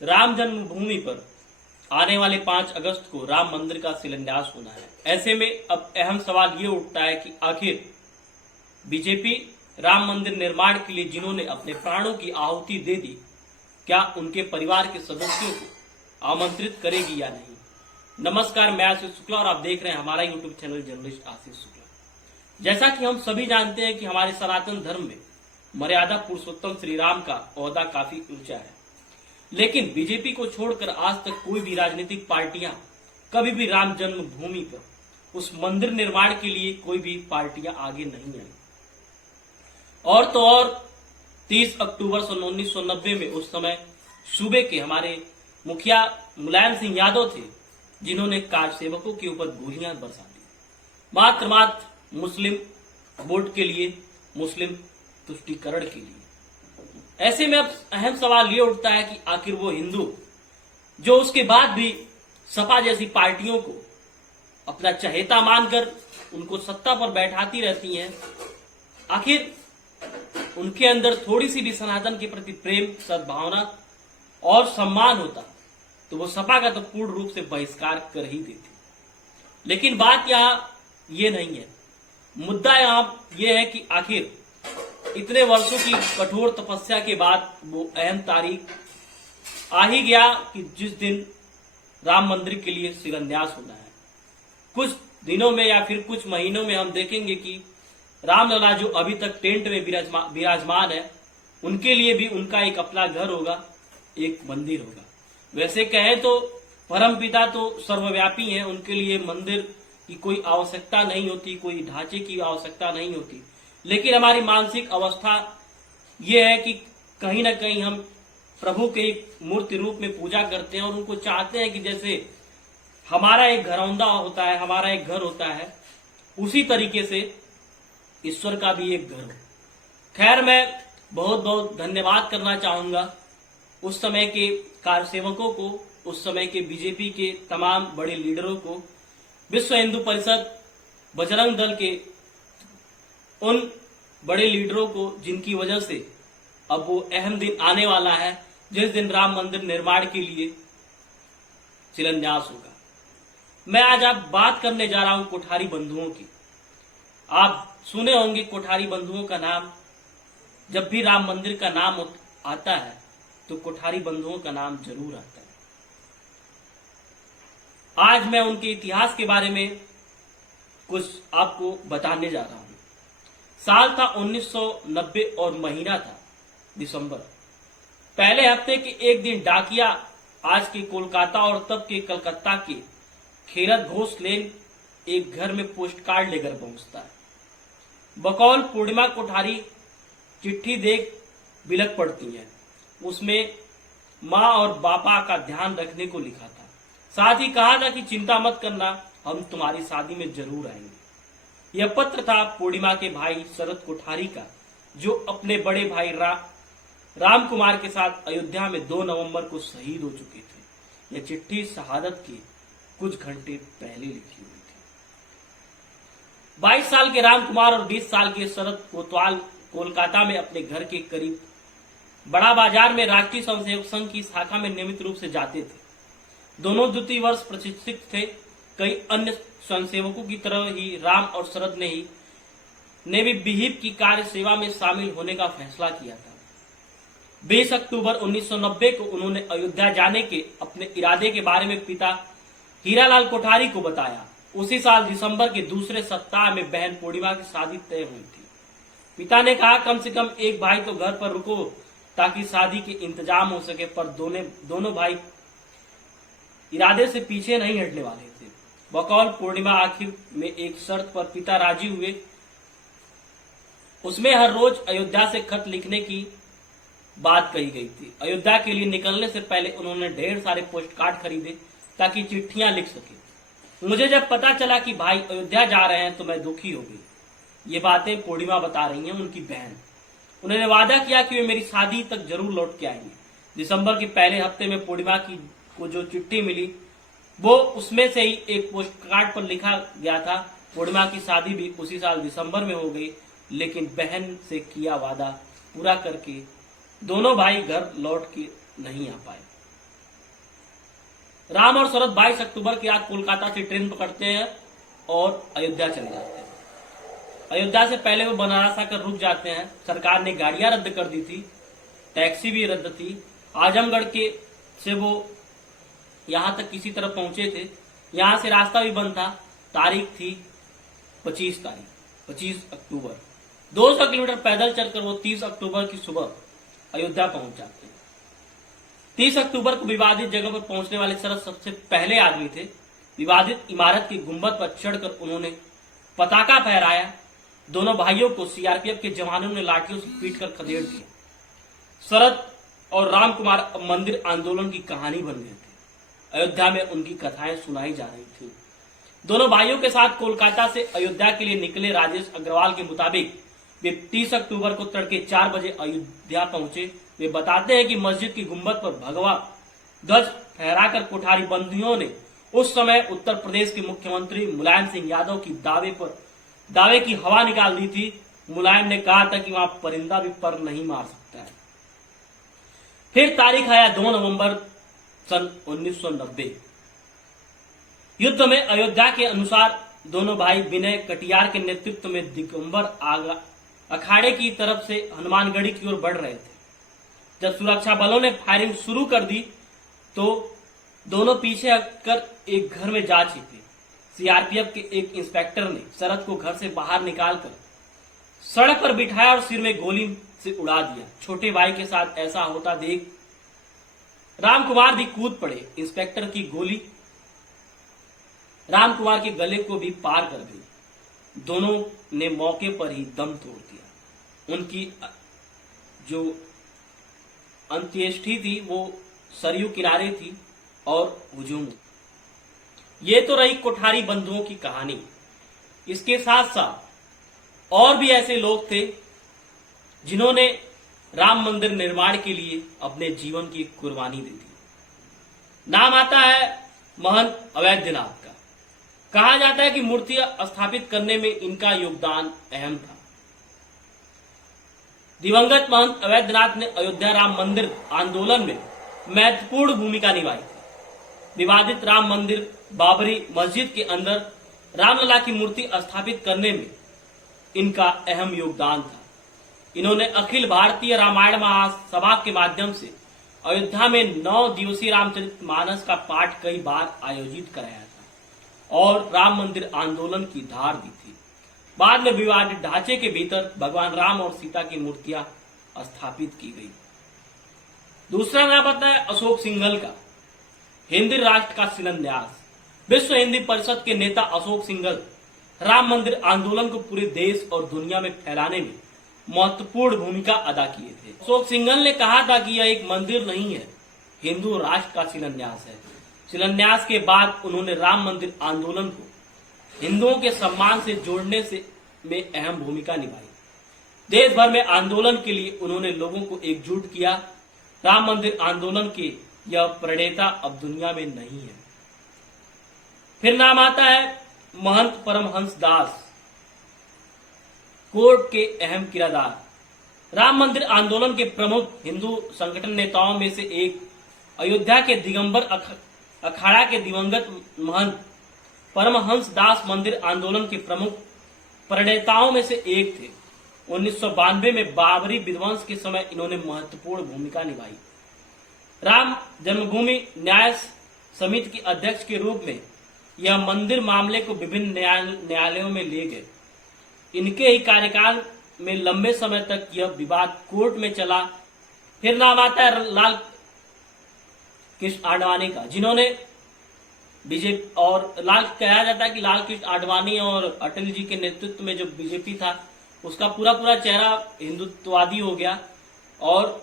राम जन्मभूमि पर आने वाले 5 अगस्त को राम मंदिर का शिलान्यास होना है। ऐसे में अब अहम सवाल ये उठता है कि आखिर बीजेपी राम मंदिर निर्माण के लिए जिन्होंने अपने प्राणों की आहुति दे दी, क्या उनके परिवार के सदस्यों को आमंत्रित करेगी या नहीं। नमस्कार, मैं आशीष शुक्ला और आप देख रहे हैं हमारा YouTube channel journalist Ashish Shukla. जैसा कि हम सभी जानते हैं कि हमारे सनातन धर्म में मर्यादा पुरुषोत्तम श्री राम का ओहदा काफी ऊंचा है, लेकिन बीजेपी को छोड़कर आज तक कोई भी राजनीतिक पार्टियां कभी भी राम जन्मभूमि पर उस मंदिर निर्माण के लिए कोई भी पार्टियां आगे नहीं आई। और तो और 30 अक्टूबर सन 1990 में उस समय सूबे के हमारे मुखिया मुलायम सिंह यादव थे, जिन्होंने कार सेवकों के ऊपर गोलियां बरसा दी, मात्र मुस्लिम वोट के लिए, मुस्लिम तुष्टीकरण के लिए। ऐसे में अब अहम सवाल ये उठता है कि आखिर वो हिंदू जो उसके बाद भी सपा जैसी पार्टियों को अपना चहेता मानकर उनको सत्ता पर बैठाती रहती हैं, आखिर उनके अंदर थोड़ी सी भी सनातन के प्रति प्रेम, सद्भावना और सम्मान होता तो वो सपा का तो पूर्ण रूप से बहिष्कार कर ही देती। लेकिन बात यहां ये नहीं है। मुद्दा यहां ये है कि आखिर इतने वर्षों की कठोर तपस्या के बाद वो अहम तारीख आ ही गया कि जिस दिन राम मंदिर के लिए शिलान्यास होना है। कुछ दिनों में या फिर कुछ महीनों में हम देखेंगे कि रामलला जो अभी तक टेंट में विराजमान है, उनके लिए भी उनका एक अपना घर होगा, एक मंदिर होगा। वैसे कहें तो परमपिता तो सर्वव्यापी हैं, उनके लिए मंदिर की कोई आवश्यकता नहीं होती, कोई ढांचे की आवश्यकता नहीं होती। लेकिन हमारी मानसिक अवस्था ये है कि कहीं ना कहीं हम प्रभु के एक मूर्ति रूप में पूजा करते हैं और उनको चाहते हैं कि जैसे हमारा एक घरौंदा होता है, हमारा एक घर होता है, उसी तरीके से ईश्वर का भी एक घर हो। खैर, मैं बहुत बहुत धन्यवाद करना चाहूंगा उस समय के कार्यसेवकों को, उस समय के बीजेपी के तमाम बड़े लीडरों को, विश्व हिंदू परिषद, बजरंग दल के उन बड़े लीडरों को, जिनकी वजह से अब वो अहम दिन आने वाला है जिस दिन राम मंदिर निर्माण के लिए शिलान्यास होगा। मैं आज आप बात करने जा रहा हूं कोठारी बंधुओं की। आप सुने होंगे कोठारी बंधुओं का नाम। जब भी राम मंदिर का नाम आता है तो कोठारी बंधुओं का नाम जरूर आता है। आज मैं उनके इतिहास के बारे में कुछ आपको बताने जा रहा हूं। साल था 1990 और महीना था दिसंबर। पहले हफ्ते के एक दिन डाकिया आज के कोलकाता और तब के कलकत्ता के खेरत घोष लेन एक घर में पोस्ट कार्ड लेकर पहुंचता है। बकौल पूर्णिमा कोठारी चिट्ठी देख बिलक पड़ती है। उसमें माँ और बापा का ध्यान रखने को लिखा था। साथ ही कहा था कि चिंता मत करना, हम तुम्हारी शादी में जरूर आएंगे। यह पत्र था पूर्णिमा के भाई शरद कोठारी का, जो अपने बड़े भाई राम कुमार के साथ अयोध्या में 2 नवंबर को शहीद हो चुके थे। यह चिट्ठी शहादत के कुछ घंटे पहले लिखी हुई थी। 22 साल के राम कुमार और 20 साल के शरद कोतवाल कोलकाता में अपने घर के करीब बड़ा बाजार में राष्ट्रीय स्वयंसेवक संघ की शाखा में नियमित रूप से जाते थे। दोनों द्वितीय वर्ष प्रशिक्षित थे। कई अन्य स्वयंसेवकों की तरह ही राम और शरद ने भी विहिप की कार्य सेवा में शामिल होने का फैसला किया था। 20 अक्टूबर 1990 को उन्होंने अयोध्या जाने के अपने इरादे के बारे में पिता हीरालाल कोठारी को बताया। उसी साल दिसंबर के दूसरे सप्ताह में बहन पूर्णिमा की शादी तय हुई थी। पिता ने कहा, कम से कम एक भाई तो घर पर रुको ताकि शादी के इंतजाम हो सके, पर दोनों भाई इरादे से पीछे नहीं हटने वाले थे। बकौल पूर्णिमा आखिर में एक शर्त पर पिता राजी हुए। उसमें हर रोज अयोध्या से खत लिखने की बात कही गई थी। अयोध्या के लिए निकलने से पहले उन्होंने ढेर सारे पोस्ट कार्ड खरीदे ताकि चिट्ठियां लिख सके। मुझे जब पता चला कि भाई अयोध्या जा रहे हैं तो मैं दुखी हो गई। ये बातें पूर्णिमा बता रही हैं, उनकी बहन। उन्होंने वादा किया कि वे मेरी शादी तक जरूर लौट के आएंगे। दिसंबर के पहले हफ्ते में पूर्णिमा को जो चिट्ठी मिली वो उसमें से ही एक पोस्ट कार्ड पर लिखा गया था। पूर्णिमा की शादी भी उसी साल दिसंबर में हो गई, लेकिन बहन से किया वादा पूरा करके दोनों भाई घर लौट के नहीं आ पाए। राम और शरद 22 अक्टूबर की रात कोलकाता से ट्रेन पकड़ते हैं और अयोध्या चले जाते हैं। अयोध्या से पहले वो बनारस आकर रुक जाते हैं। सरकार ने गाड़ियां रद्द कर दी थी, टैक्सी भी रद्द थी। आजमगढ़ के से वो यहां तक किसी तरह पहुंचे थे, यहां से रास्ता भी बंद था। तारीख थी 25 अक्टूबर। 200 किलोमीटर पैदल चलकर वो 30 अक्टूबर की सुबह अयोध्या पहुंच जाते हैं। 30 अक्टूबर को विवादित जगह पर पहुंचने वाले शरद सबसे पहले आदमी थे। विवादित इमारत की गुंबद पर चढ़कर उन्होंने पताका फहराया। दोनों भाइयों को सीआरपीएफ के जवानों ने लाठियों से पीटकर खदेड़ दिया। शरद और राम कुमार अब मंदिर आंदोलन की कहानी बन गए थे। अयोध्या में उनकी कथाएं सुनाई जा रही थी। दोनों भाइयों के साथ कोलकाता से अयोध्या के लिए निकले राजेश अग्रवाल के मुताबिक वे 30 अक्टूबर को तड़के 4 बजे अयोध्या पहुंचे। वे बताते हैं कि मस्जिद की गुंबद पर भगवा ध्वज फहराकर कोठारी बंदियों ने उस समय उत्तर प्रदेश के मुख्यमंत्री मुलायम सिंह यादव की दावे की हवा निकाल दी थी। मुलायम ने कहा था कि वहां परिंदा भी पर नहीं मार सकता है। फिर तारीख आया 2 नवंबर सन 1990। युद्ध में अयोध्या के अनुसार दोनों भाई विनय कटियार के नेतृत्व में दिगंबर अखाड़े की तरफ से हनुमानगढ़ी की ओर बढ़ रहे थे। जब सुरक्षा बलों ने फायरिंग शुरू कर दी तो दोनों पीछे हटकर एक घर में जा छिपे। सीआरपीएफ के एक इंस्पेक्टर ने शरद को घर से बाहर निकालकर सड़क पर बिठाया और सिर में गोली से उड़ा दिया। छोटे भाई के साथ ऐसा होता देख राम कुमार भी कूद पड़े। इंस्पेक्टर की गोली राम कुमार के गले को भी पार कर गई। दोनों ने मौके पर ही दम तोड़ दिया। उनकी जो अंत्येष्टि थी वो सरयू किनारे थी और हुजूम। ये तो रही कोठारी बंधुओं की कहानी। इसके साथ साथ और भी ऐसे लोग थे जिन्होंने राम मंदिर निर्माण के लिए अपने जीवन की कुर्बानी दी थी। नाम आता है महंत अवैधनाथ का। कहा जाता है कि मूर्ति स्थापित करने में इनका योगदान अहम था। दिवंगत महंत अवैधनाथ ने अयोध्या राम मंदिर आंदोलन में महत्वपूर्ण भूमिका निभाई थी। विवादित राम मंदिर बाबरी मस्जिद के अंदर रामलला की मूर्ति स्थापित करने में इनका अहम योगदान था। इन्होंने अखिल भारतीय रामायण महासभा के माध्यम से अयोध्या में 9 दिवसीय रामचरितमानस का पाठ कई बार आयोजित कराया था और राम मंदिर आंदोलन की धार दी थी। बाद में विवादित ढांचे के भीतर भगवान राम और सीता की मूर्तियां स्थापित की गई। दूसरा नाम आता है अशोक सिंघल का। हिंदी राष्ट्र का शिलान्यास। विश्व हिंदी परिषद के नेता अशोक सिंघल राम मंदिर आंदोलन को पूरे देश और दुनिया में फैलाने में महत्वपूर्ण भूमिका अदा किए थे। अशोक सिंघल ने कहा था कि यह एक मंदिर नहीं है, हिंदू राष्ट्र का शिलान्यास है। शिलान्यास के बाद उन्होंने राम मंदिर आंदोलन को हिंदुओं के सम्मान से जोड़ने में अहम भूमिका निभाई। देश भर में आंदोलन के लिए उन्होंने लोगों को एकजुट किया। राम मंदिर आंदोलन के यह प्रणेता अब दुनिया में नहीं है। फिर नाम आता है महंत परमहंस दास, कोर्ट के अहम किरदार। राम मंदिर आंदोलन के प्रमुख हिंदू संगठन नेताओं में से एक, अयोध्या के दिगंबर अखाड़ा के दिवंगत महंत परमहंस दास मंदिर आंदोलन के प्रमुख प्रणेताओं में से एक थे। 1992 में बाबरी विध्वंस के समय इन्होंने महत्वपूर्ण भूमिका निभाई। राम जन्मभूमि न्याय समिति के अध्यक्ष के रूप में यह मंदिर मामले को विभिन्न न्यायालयों में ले गए। इनके ही कार्यकाल में लंबे समय तक यह विवाद कोर्ट में चला। फिर नाम आता है लाल कृष्ण आडवाणी का, जिन्होंने बीजेपी और कहा जाता है कि लाल कृष्ण आडवाणी और अटल जी के नेतृत्व में जो बीजेपी था उसका पूरा चेहरा हिंदुत्ववादी हो गया। और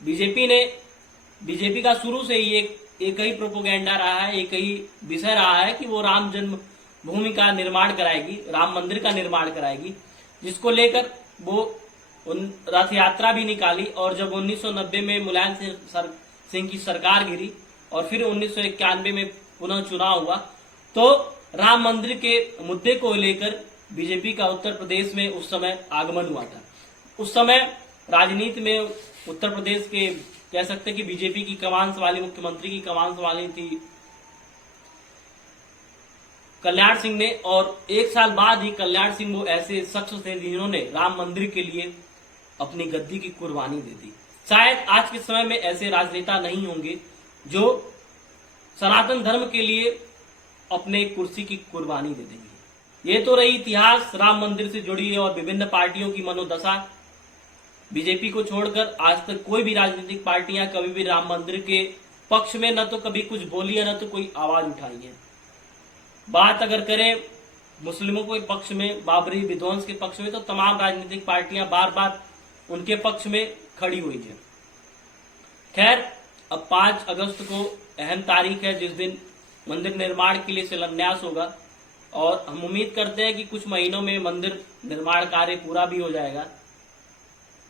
बीजेपी का शुरू से ही एक ही प्रोपोगेंडा रहा है, एक ही विषय रहा है कि वो राम जन्म भूमि का निर्माण कराएगी, राम मंदिर का निर्माण कराएगी, जिसको लेकर वो रथ यात्रा भी निकाली। और जब 1990 में मुलायम सिंह की सरकार गिरी और फिर 1991 में पुनः चुनाव हुआ तो राम मंदिर के मुद्दे को लेकर बीजेपी का उत्तर प्रदेश में उस समय आगमन हुआ था। उस समय राजनीति में उत्तर प्रदेश के कह सकते कि बीजेपी की कमान संभाली, मुख्यमंत्री की कमान संभाली थी कल्याण सिंह ने, और 1 साल बाद ही कल्याण सिंह वो ऐसे शख्स थे जिन्होंने राम मंदिर के लिए अपनी गद्दी की कुर्बानी दे दी। शायद आज के समय में ऐसे राजनेता नहीं होंगे जो सनातन धर्म के लिए अपने कुर्सी की कुर्बानी दे देंगे। ये तो रही इतिहास राम मंदिर से जुड़ी है और विभिन्न पार्टियों की मनोदशा। बीजेपी को छोड़कर आज तक कोई भी राजनीतिक पार्टियां कभी भी राम मंदिर के पक्ष में न तो कभी कुछ बोली है, न तो कोई आवाज उठाई है। बात अगर करें मुस्लिमों के पक्ष में, बाबरी विध्वंस के पक्ष में, तो तमाम राजनीतिक पार्टियां बार बार उनके पक्ष में खड़ी हुई है। खैर, अब 5 अगस्त को अहम तारीख है जिस दिन मंदिर निर्माण के लिए शिलान्यास होगा, और हम उम्मीद करते हैं कि कुछ महीनों में मंदिर निर्माण कार्य पूरा भी हो जाएगा।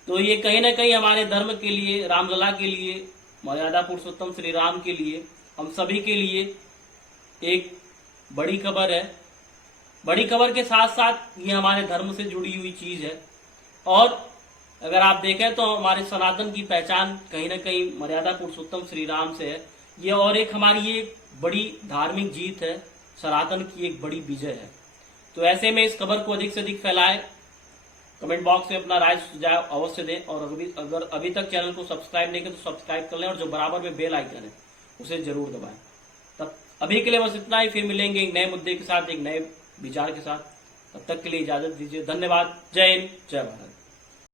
तो ये कहीं ना कहीं हमारे धर्म के लिए, रामलला के लिए, मर्यादा पुरुषोत्तम श्री राम के लिए, हम सभी के लिए एक बड़ी खबर है। बड़ी खबर के साथ साथ ये हमारे धर्म से जुड़ी हुई चीज है, और अगर आप देखें तो हमारे सनातन की पहचान कहीं ना कहीं मर्यादा पुरुषोत्तम श्री राम से है। ये और एक हमारी ये बड़ी धार्मिक जीत है, सनातन की एक बड़ी विजय है। तो ऐसे में इस खबर को अधिक से अधिक फैलाएं, कमेंट बॉक्स में अपना राय सुझाव अवश्य दें, और अगर अभी तक चैनल को सब्सक्राइब नहीं किया तो सब्सक्राइब कर लें, और जो बराबर में बेल आइकन है उसे जरूर दबाएं। तब अभी के लिए बस इतना ही, फिर मिलेंगे एक नए मुद्दे के साथ, एक नए विचार के साथ। तब तक के लिए इजाजत दीजिए। धन्यवाद। जय हिंद, जय भारत।